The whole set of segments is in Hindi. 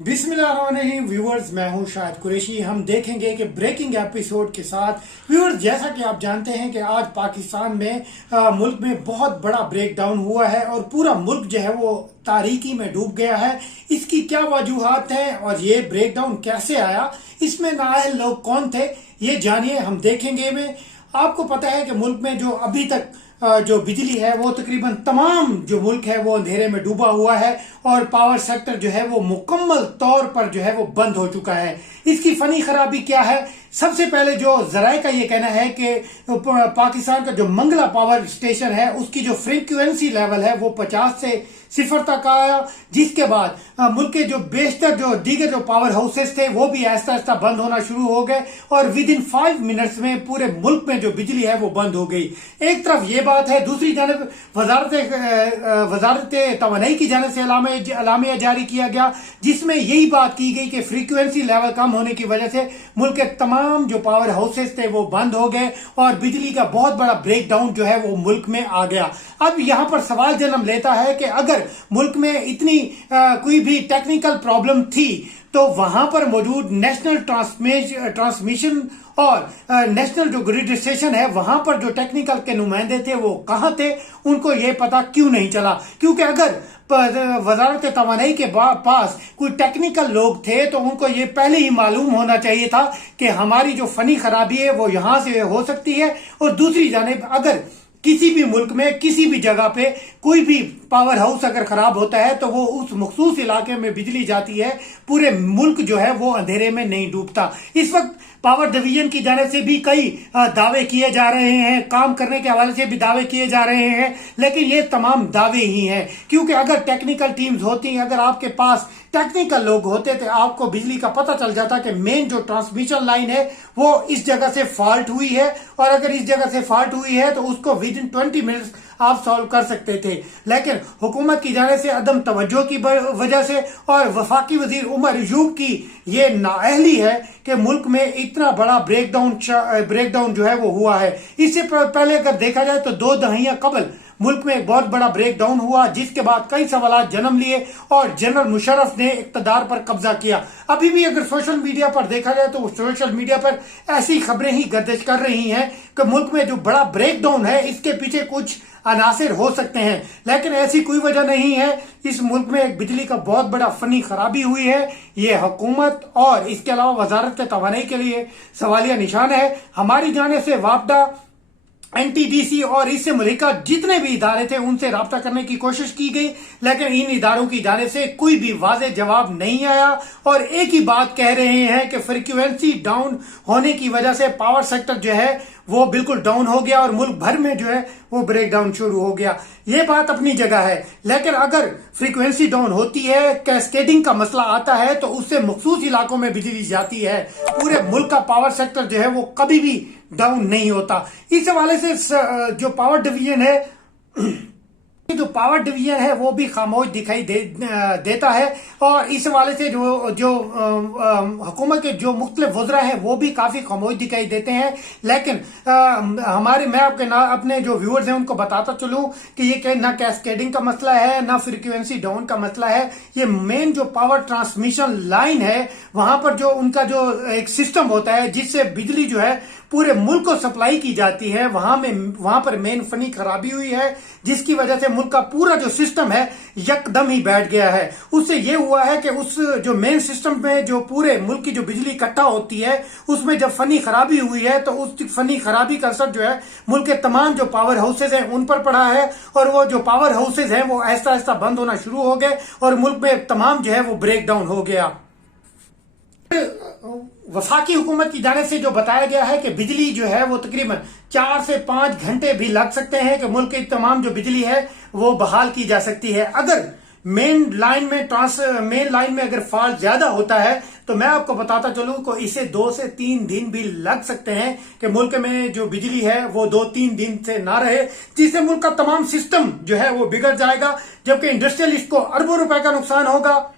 बिस्मिल्लाहिर्रहमानिर्रहीम व्यूअर्स, मैं हूं शाहिद कुरैशी। हम देखेंगे कि ब्रेकिंग एपिसोड के साथ व्यूअर्स, जैसा कि आप जानते हैं कि आज पाकिस्तान में मुल्क में बहुत बड़ा ब्रेकडाउन हुआ है और पूरा मुल्क जो है वो तारीकी में डूब गया है। इसकी क्या वजूहात हैं और ये ब्रेकडाउन कैसे आया, इसमें नाअहल लोग कौन थे, ये जानिए, हम देखेंगे। में आपको पता है कि मुल्क में जो अभी तक जो बिजली है वो तकरीबन तमाम जो मुल्क है वो अंधेरे में डूबा हुआ है और पावर सेक्टर जो है वो मुकम्मल तौर पर जो है वो बंद हो चुका है। इसकी फनी खराबी क्या है? सबसे पहले जो जराए का ये कहना है कि पाकिस्तान का जो मंगला पावर स्टेशन है उसकी जो फ्रीक्वेंसी लेवल है वो 50 से 0 तक आया, जिसके बाद मुल्क के जो बेशतर जो दीगर जो पावर हाउसेस थे वो भी आहिस्ता आहिस्ता बंद होना शुरू हो गए और विद इन 5 मिनट्स में पूरे मुल्क में जो बिजली है वो बंद हो गई। एक तरफ ये बात है, दूसरी जानब वजारत तवानाई की जानब से अलामिया जारी किया गया जिसमें यही बात की गई कि फ्रीक्वेंसी लेवल कम होने की वजह से मुल्क के तमाम जो पावर हाउसेस थे वो बंद हो गए और बिजली का बहुत बड़ा ब्रेकडाउन जो है वो मुल्क में आ गया। अब यहाँ पर सवाल जन्म लेता है कि अगर मुल्क में इतनी कोई भी टेक्निकल प्रॉब्लम थी तो वहां पर मौजूद नेशनल ट्रांसमिशन और नेशनल जो ग्रिड स्टेशन है वहां पर जो टेक्निकल के नुमाइंदे थे वो कहां थे, उनको ये पता क्यों नहीं चला? क्योंकि अगर वजारत तवानाई के पास कोई टेक्निकल लोग थे तो उनको ये पहले ही मालूम होना चाहिए था कि हमारी जो फनी खराबी है वो यहां से हो सकती है। और दूसरी जानिब अगर किसी भी मुल्क में किसी भी जगह पे कोई भी पावर हाउस अगर खराब होता है तो वो उस मखसूस इलाके में बिजली जाती है, पूरे मुल्क जो है वो अंधेरे में नहीं डूबता। इस वक्त पावर डिवीजन की जाने से भी कई दावे किए जा रहे हैं, काम करने के हवाले से भी दावे किए जा रहे हैं, लेकिन ये तमाम दावे ही हैं। क्योंकि अगर टेक्निकल टीम्स होती, अगर आपके पास टेक्निकल लोग होते तो आपको बिजली का पता चल जाता कि मेन जो ट्रांसमिशन लाइन है वो इस जगह से फॉल्ट हुई है और अगर इस जगह से फॉल्ट हुई है तो उसको विद इन 20 मिनट्स आप सॉल्व कर सकते थे। लेकिन हुकूमत की जाने से अदम तवज्जो की वजह से और वफाकी वजीर उमर अयूब की ये नाअहली है कि मुल्क में इतना बड़ा ब्रेकडाउन जो है वो हुआ है। इससे पहले अगर देखा जाए तो 2 दहाइयां कबल मुल्क में एक बहुत बड़ा ब्रेकडाउन हुआ जिसके बाद कई सवाल जन्म लिए और जनरल मुशर्रफ ने इक्तदार पर कब्जा किया। अभी भी अगर सोशल मीडिया पर देखा जाए तो सोशल मीडिया पर ऐसी खबरें ही गर्दिश कर रही हैं कि मुल्क में जो बड़ा ब्रेकडाउन है इसके पीछे कुछ अनासिर हो सकते हैं, लेकिन ऐसी कोई वजह नहीं है। इस मुल्क में एक बिजली का बहुत बड़ा फनी खराबी हुई है। ये हुकूमत और इसके अलावा वजारत तवानाई के लिए सवालिया निशान है। हमारी जाने से वापडा, NTDC और इससे मुल्का जितने भी इदारे थे उनसे राब्ता करने की कोशिश की गई, लेकिन इन इदारों की जाने से कोई भी वाज़ेह जवाब नहीं आया और एक ही बात कह रहे हैं कि फ्रीक्वेंसी डाउन होने की वजह से पावर सेक्टर जो है वो बिल्कुल डाउन हो गया और मुल्क भर में जो है वो ब्रेकडाउन शुरू हो गया। ये बात अपनी जगह है, लेकिन अगर फ्रीक्वेंसी डाउन होती है, कैस्केडिंग का मसला आता है तो उससे मखसूस इलाकों में बिजली जाती है, पूरे मुल्क का पावर सेक्टर जो है वो कभी भी डाउन नहीं होता। इस हवाले से जो पावर डिवीजन है वो भी खामोश दिखाई देता है और इस हवाले से जो हुकूमत के जो मुख्तलिफ वज़रा हैं वो भी काफी खामोश दिखाई देते हैं। लेकिन मैं अपने जो व्यूअर्स हैं उनको बताता चलूं कि ये ना कैस्केडिंग का मसला है ना फ्रीक्वेंसी डाउन का मसला है। ये मेन जो पावर ट्रांसमिशन लाइन है वहां पर जो उनका जो एक सिस्टम होता है जिससे बिजली जो है पूरे मुल्क को सप्लाई की जाती है, वहां पर मेन फनी खराबी हुई है जिसकी वजह से मुल्क का पूरा जो सिस्टम है यकदम ही बैठ गया है। उससे ये हुआ है कि उस जो मेन सिस्टम में जो पूरे मुल्क की जो बिजली इकट्ठा होती है उसमें जब फनी खराबी हुई है तो उस फनी खराबी का असर जो है मुल्क के तमाम जो पावर हाउसेज हैं उन पर पड़ा है और वो जो पावर हाउसेज हैं वो आहिस्ता आहिस्ता बंद होना शुरू हो गए और मुल्क में तमाम जो है वो ब्रेकडाउन हो गया। वफाकी हुकूमत की जाने से जो बताया गया है कि बिजली जो है वो तकरीबन 4 से 5 घंटे भी लग सकते हैं कि मुल्क की तमाम जो बिजली है वो बहाल की जा सकती है। अगर मेन लाइन में अगर फॉल्ट ज्यादा होता है तो मैं आपको बताता चलूं कि इसे 2 से 3 दिन भी लग सकते हैं कि मुल्क में जो बिजली है वो 2-3 दिन से ना रहे, जिससे मुल्क का तमाम सिस्टम जो है वो बिगड़ जाएगा, जबकि इंडस्ट्रियलिस्ट को अरबों रुपए का नुकसान होगा,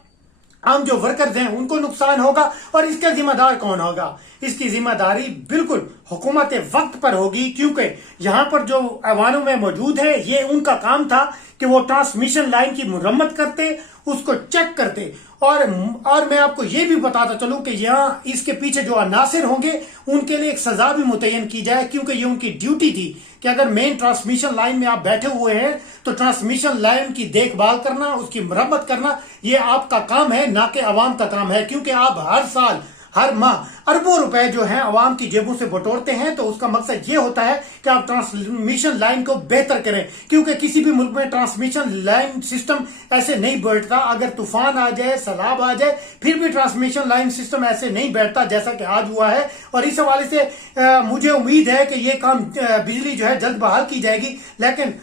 आम जो वर्कर्स हैं उनको नुकसान होगा। और इसका जिम्मेदार कौन होगा? इसकी जिम्मेदारी बिल्कुल हुकूमत वक्त पर होगी, क्योंकि यहाँ पर जो ऐवानों में मौजूद है ये उनका काम था कि वो ट्रांसमिशन लाइन की मुरम्मत करते, उसको चेक करते। और मैं आपको ये भी बताता चलूं कि यहाँ इसके पीछे जो अनासिर होंगे उनके लिए एक सजा भी मुतय्यन की जाए, क्योंकि ये उनकी ड्यूटी थी कि अगर मेन ट्रांसमिशन लाइन में आप बैठे हुए हैं तो ट्रांसमिशन लाइन की देखभाल करना, उसकी मरम्मत करना, ये आपका काम है, ना कि अवाम का काम है। क्योंकि आप हर साल हर माह अरबों रुपए जो हैं अवाम की जेबों से बटोरते हैं, तो उसका मकसद ये होता है कि आप ट्रांसमिशन लाइन को बेहतर करें। क्योंकि किसी भी मुल्क में ट्रांसमिशन लाइन सिस्टम ऐसे नहीं बैठता। अगर तूफान आ जाए, सैलाब आ जाए, फिर भी ट्रांसमिशन लाइन सिस्टम ऐसे नहीं बैठता जैसा कि आज हुआ है। और इस हवाले से मुझे उम्मीद है कि ये काम बिजली जो है जल्द बहाल की जाएगी। लेकिन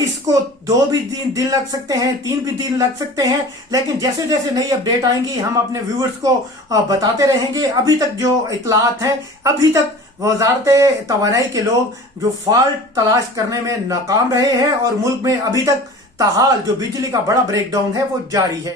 इसको 2 भी दिन लग सकते हैं, 3 भी दिन लग सकते हैं, लेकिन जैसे जैसे नई अपडेट आएंगी हम अपने व्यूअर्स को बताते रहेंगे। अभी तक जो इतलात है, अभी तक वजारत तवानाई के लोग जो फॉल्ट तलाश करने में नाकाम रहे हैं और मुल्क में अभी तक ताहाल जो बिजली का बड़ा ब्रेकडाउन है वो जारी है।